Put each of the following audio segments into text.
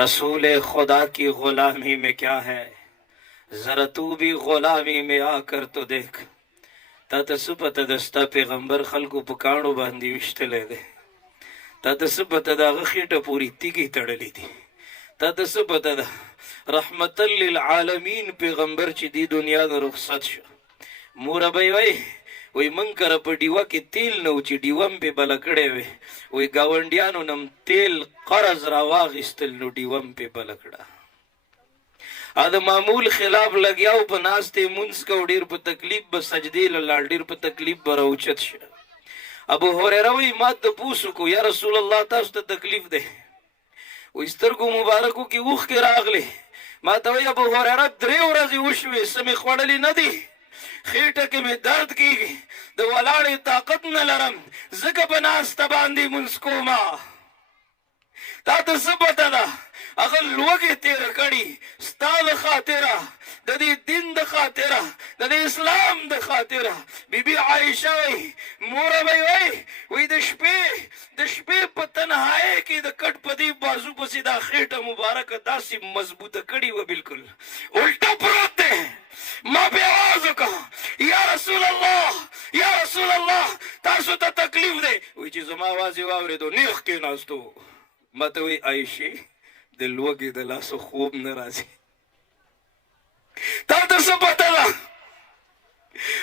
रसूल खुदा की गुलामी में क्या है, जरा तू भी गुलामी में आकर तो देख. تا ته څه پته ده ستا پیغمبر خلکو په کاڼو باندې ویشتلی دی؟ تا ته څه پته ده هغه خېټه پورې تیږې تړلې دي؟ تا ته څه پته ده رحمتا للعالمین پیغمبر چې دې دنیا نه رخصت شو، موره به یې وایي موږ کره په ډیوه کې تیل نه و چې ډیوه م پې بله کړی وی، وایي ګاونډیانو نه م تیل قرض راواخیستل نو ډیوه م پې بله کړه. د معمول خلاف لګیاو په ناستې مونځ کو، ډېر په تکلیف به سجدې له لاړ، ډېر په تکلیف به راوچت شه. ابو هریره وایي ما تپوس وکړو یا رسول الله تاسو ته تکلیف دی؟ وایي سترګو مبارکو کې اوښکې راغلې. ما ته وایي ابو هریره 3 ورځې وشوې څه مې خوړلې نه دي، خېټه کې مې درد کېږي، د ولاړې طاقت نه لرم، ځکه په ناسته باندې مونځ کومه. تا ته څه پته ده هغه لوږې تېره کړي ستا د خاطره، د دې دین د خاطره، د دې اسلام د خاطره. بیبي عایشه وایي موره به یې وایي د شپې په تنهایۍ کې د کټ په دې بازو پسې دا خېټه مبارکه داسې مضبوطه کړې وه، بالکل الټه پروت دی. ما بې آواز وکړه یا رسول الله یا رسول الله تاسو ته تکلیف دی؟ وایي چې زما آواز یې واورېدو نیغ کېناستو. ما ته وایي عایشې د لوږې د لاسو خوب نه راځي. تا ته څه پته ده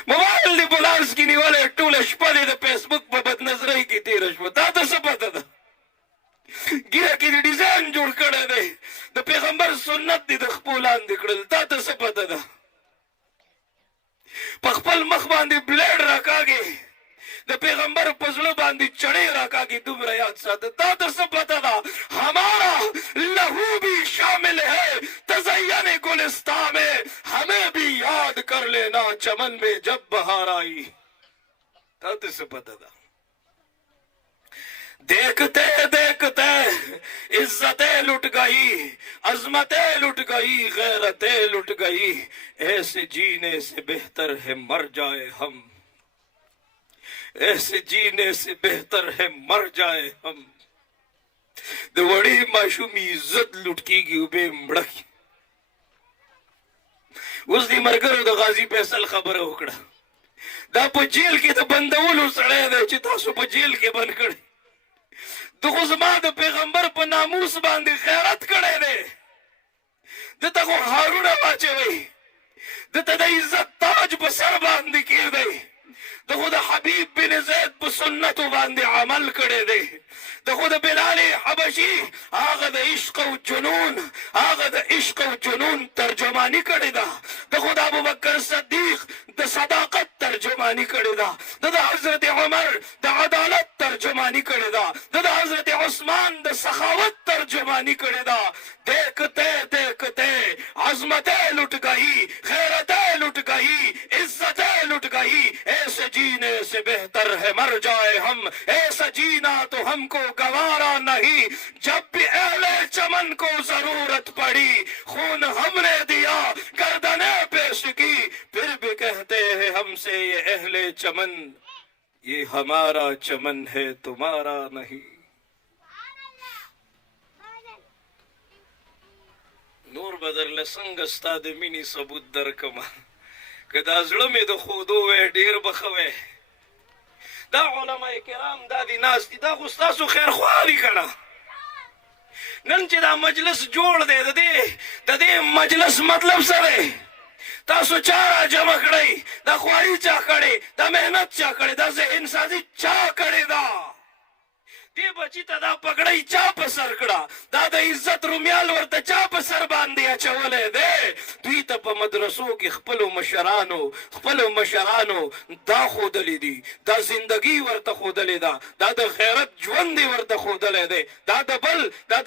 موبایل دې په لاس کې نیولی ټوله شپه دې د فیسبوک په بدنظرۍ کې تېره شوه. تا ته څه پته ده ګیره کې دې ډیزاین جوړ کړی دی، د پیغمبر سنت دې د خپو لاندې کړل. تا ته څه پته ده په خپل مخ باندې بلیډ راکاږې، د پیغمبر په زړه باندې چړې راکاږي، دومره یاد ساته. تا ته څه پته ده ہمارا لہو بھی شامل ہے تزین گلستان میں، ہمیں بھی یاد کر لینا چمن میں جب بہار آئی. تا ته څه پته ده دیکھتے دیکھتے عزتیں لٹ گئی، عظمتیں لٹ گئی، غیرتیں لٹ گئی، ایسے جینے سے بہتر ہے مر جائے ہم، ایسے جینے سے بہتر ہے مر جائے ہم. د وړې ماشومې عزت لوټ کېږي او بیا یې مړه کړي. اوس دې ملګرو د غازي فیصل خبره وکړه، دا په جیل کې د بندولو سړی دی چې تاسو په جیل کې بند کړی. ده خو زما د پیغمبر په ناموس باندې خیرت کړی دی، ده ته خو هارونه واچوئ، ده ته د عزت تاج په سر باندې کېږدئ، ده خو د حبیب بن زید په سنتو باندې عمل کړی دی، ده خو د بلال حبشي هغه د عشق او جنون، هغه د عشق او جنون ترجماني کړې ده، ده خو د ابوبکر صدیق د صداقت ترجماني کړې ده، ده د حضرت عمر د عدالت ترجماني کړې ده، ده د حضرت عثمان د سخاوت ترجماني کړې ده. دیکھتے دیکھتے عظمتیں لٹ گئی، خیرتیں لٹ گئی، عزتیں لٹ گئی، ایسے جینے سے بہتر ہے مر جائے ہم، ایسا جینا تو ہم کو گوارا نہیں، جب بھی اہل چمن کو ضرورت پڑی خون ہم نے دیا گردنیں پیش کی، پھر بھی کہتے ہیں ہم سے یہ اہل چمن یہ ہمارا چمن ہے تمہارا نہیں. نور به درله څنګه ستا د مینې ثبوت درکمه، که دا زړه مې د ښودو وی ډېر به ښه وی. دا علما کرام دا دي ناست دي، دا خو ستاسو خیرخوا دي که نه. نن چې دا مجلس جوړ دی د دې مجلس مطلب څه دی؟ تاسو چا را جمع کړئ، دا خواري چا کړې، دا محنت چا کړې، دا ذهن سازي چا کړې ده؟ دې بچي ته دا پګړۍ چا په سر کړه، دا د عزت رومیال ورته چا په سر باندې اچولی دی؟ دوی ته په مدرسو کې خپلو مشرانو دا ښودلی دي، دا زندګي ورته ښودلې ده، دا د غیرت ژوند یې ورته ښودلی دی، دا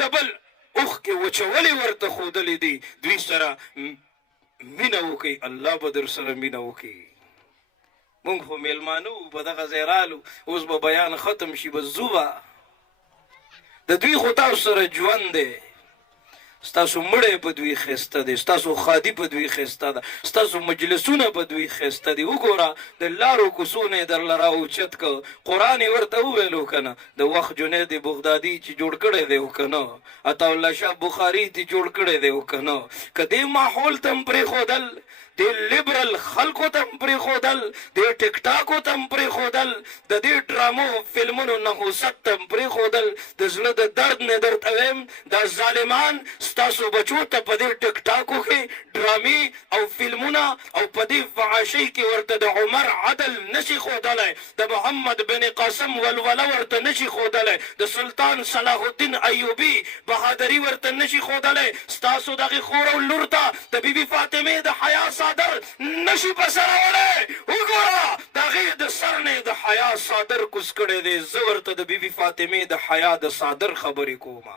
د بل اوښکې وچولې ورته ښودلې دي. دوی سره مینه وکړئ، الله به در سره مینه وکړي. مونږ خو میلمانه وو، په دغه ځای رالو، اوس به بیان ختم شي، به ځو به. د دوی خو تاسو سره ژوند دی، ستاسو مړی په دوی ښایسته دی، ستاسو خادي په دوی ښایسته ده، ستاسو مجلسونه په دوی ښایسته دي. وګوره د لارو کوڅو نه یې درله راوچت که قرآن یې ورته وویلو که نه، د وخت جنید بغدادي چې جوړ کړی دی که نه، عطاالله شاه بخاري چې جوړ کړی دی که نه، که دې ماحول ته هم پرېښودل، د لیبرل خلکو ته هم پرېښودل، د ټیک ټاکو ته هم پرېښودل، د دې ډرامو فلمونو نحوست ته هم پرېښودل، د زړه د درد نه درته وایم دا ظالمان ستاسو بچو ته په دې ټیک ټاکو کې ډرامې او فلمونه او په دې فحاشۍ کې ورته د عمر عدل نشي ښودلی، د محمد بن قاسم ولوله ورته نشي ښودلی، د سلطان صلاح الدین ایوبي بهادري ورته نشي ښودلی، ستاسو دغې خور او لور ته د بیبي فاطمې د حیا صادر نشي په سرولی. وګوره د هغې د سر نه د حیا صادر کوز کړی دی. زه ورته د بیبي فاطمې د حیا د صادر خبرې کوم.